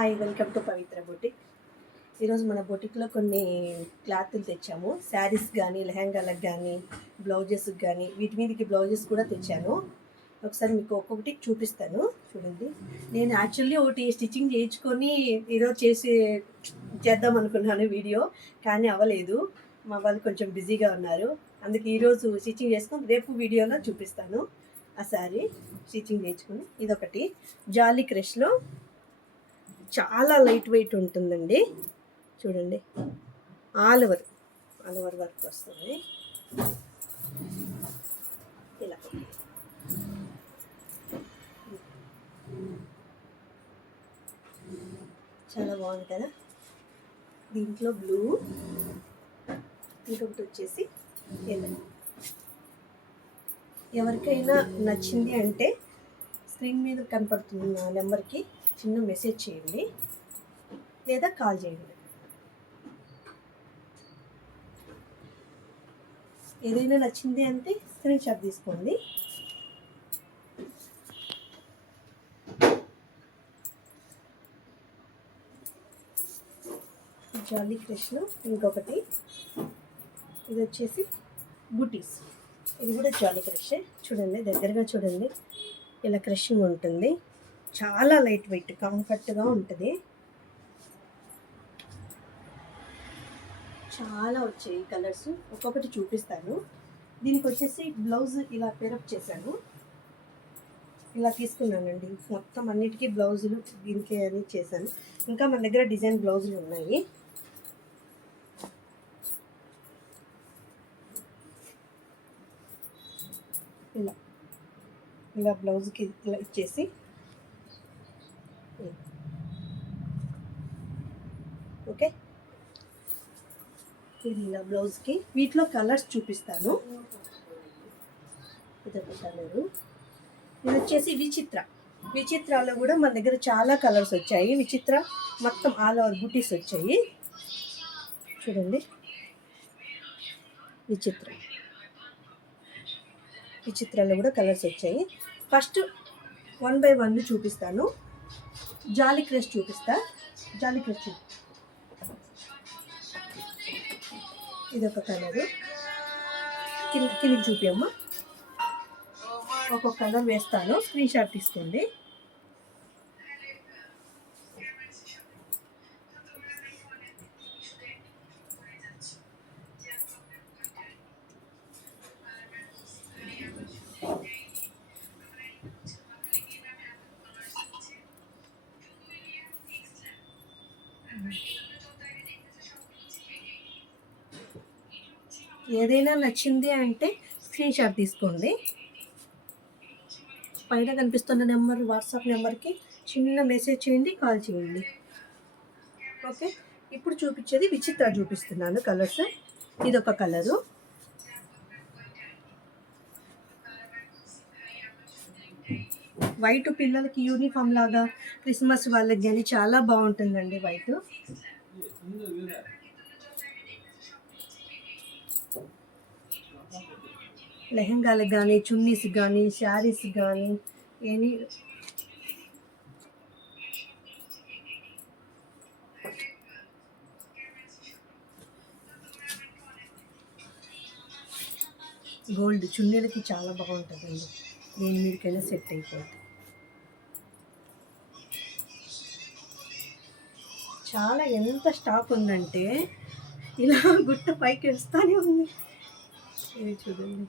Hi, welcome to Pavitra boutique. ఈరోజు మన బొటిక్లో కొన్ని క్లాత్లు తెచ్చాము. శారీస్ కానీ, లెహంగాలకు కానీ, బ్లౌజెస్కి కానీ, వీటి మీదకి బ్లౌజెస్ కూడా తెచ్చాను. ఒకసారి మీకు ఒక్కొక్కటి చూపిస్తాను. చూడండి, నేను యాక్చువల్లీ ఒకటి స్టిచ్చింగ్ చేయించుకొని ఈరోజు చేద్దాం అనుకున్నాను వీడియో, కానీ అవ్వలేదు. మా వాళ్ళు కొంచెం బిజీగా ఉన్నారు. అందుకే ఈరోజు స్టిచ్చింగ్ చేసుకొని రేపు వీడియోలో చూపిస్తాను. ఆ శారీ స్టిచ్చింగ్ చేయించుకొని ఇదొకటి జాలీ క్రష్లో చాలా లైట్ వెయిట్ ఉంటుందండి. చూడండి, ఆల్ ఓవర్ వర్క్ వస్తుంది. ఇలా చాలా బాగుంది కదా. దీంట్లో బ్లూ, ఇంకొకటి వచ్చేసి ఎల్లో. ఎవరికైనా నచ్చింది అంటే స్క్రీన్ మీద కనపడుతున్న నా నెంబర్కి చిన్న మెసేజ్ చేయండి లేదా కాల్ చేయండి. ఏదైనా నచ్చింది అంటే స్క్రీన్ షాట్ తీసుకోండి. జాలీ క్రష్లో ఇంకొకటి, ఇది వచ్చేసి బూటీస్. ఇది కూడా జాలీ క్రషే. చూడండి, దగ్గరగా చూడండి, ఇలా క్రషింగ్ ఉంటుంది. చాలా లైట్ వెయిట్, కంఫర్ట్గా ఉంటుంది. చాలా వచ్చాయి కలర్స్, ఒక్కొక్కటి చూపిస్తాను. దీనికి వచ్చేసి బ్లౌజ్ ఇలా పేరప్ చేశాను. ఇలా తీసుకున్నానండి, మొత్తం అన్నిటికీ బ్లౌజులు దీనికి అని చేశాను. ఇంకా మన దగ్గర డిజైన్ బ్లౌజులు ఉన్నాయి. ఇలా బ్లౌజ్కి ఇలా ఇచ్చేసి ఓకే. ఇది ఇలా బ్లౌజ్కి వీటిలో కలర్స్ చూపిస్తాను. ఇదొక కలరు. ఇది వచ్చేసి విచిత్రాలో కూడా మన దగ్గర చాలా కలర్స్ వచ్చాయి. విచిత్ర మొత్తం ఆల్ ఓవర్ బూటీస్ వచ్చాయి. చూడండి, విచిత్రాల్లో కూడా కలర్స్ వచ్చాయి. ఫస్ట్ 1 by 1 చూపిస్తాను. జాలీ క్రష్ చూపిస్తా. ఇదొక కలరు. కిందికి చూపియమ్మా. ఒక్కొక్క కలర్ వేస్తాను, స్క్రీన్ షాట్ తీసుకోండి. ఏదైనా నచ్చింది అంటే స్క్రీన్ షాట్ తీసుకోండి. పైన కనిపిస్తున్న నెంబర్, వాట్సాప్ నెంబర్కి చిన్న మెసేజ్ చేయండి, కాల్ చేయండి. ఓకే. ఇప్పుడు చూపించేది విచిత్ర చూపిస్తున్నాను కలర్స్. ఇదొక కలరు. వైట్ పిల్లలకి యూనిఫామ్ లాగా, క్రిస్మస్ వాళ్ళకి కానీ చాలా బాగుంటుందండి వైట్. లెహంగాలకు కానీ, చున్నీస్ కానీ, శారీస్ కానీ, ఎనీ గోల్డ్ చున్నీలకి చాలా బాగుంటుందండి. దేని మీదకైనా సెట్ అయిపోతుంది. చాలా ఎంత స్టాక్ ఉందంటే ఇలా గుట్ట పైకి వస్తానే ఉంది. ఇది చూడండి,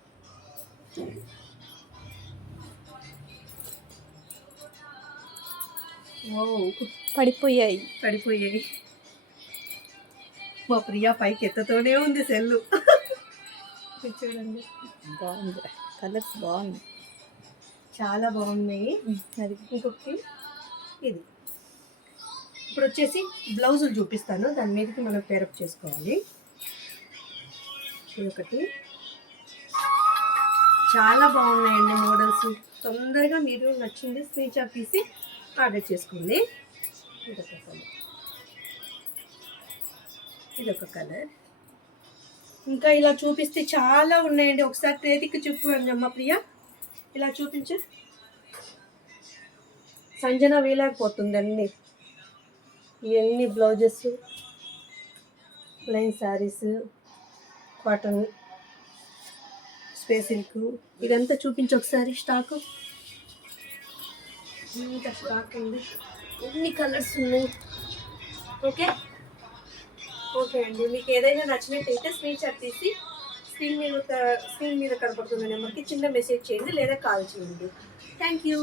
పడిపోయాయి. మా ప్రియా పైకి ఎత్తతోనే ఉంది సెల్లు. చూడండి, బాగుంది, కలర్స్ బాగుంది, చాలా బాగున్నాయి. అది ఇంకొకటి. ఇది ఇప్పుడు వచ్చేసి బ్లౌజులు చూపిస్తాను, దాని మీదకి మనం పేరప్ చేసుకోవాలి. ఇదొకటి. చాలా బాగున్నాయండి మోడల్స్. తొందరగా మీరు నచ్చింది స్క్రీన్ షాట్ తీసి ఆర్డర్ చేసుకోండి. ఇదొక కలర్. ఇంకా ఇలా చూపిస్తే చాలా ఉన్నాయండి. ఒకసారి చేతికి చూపించండి అమ్మ ప్రియ. ఇలా చూపించు. సంజన వేయలేకపోతుంది అన్నీ. ఇవన్నీ blouses, plain saris, cotton, space silk. ఇదంతా చూపించి ఒకసారి స్టాకు. ఇంకా స్టాక్ ఉంది, ఎన్ని కలర్స్ ఉన్నాయి. ఓకే ఓకే అండి, మీకు ఏదైనా నచ్చినట్టయితే స్క్రీన్ షాట్ తీసి స్క్రీన్ మీద కనపడుతున్న నెంబర్కి చిన్న మెసేజ్ చేయండి లేదా కాల్ చేయండి. Thank you.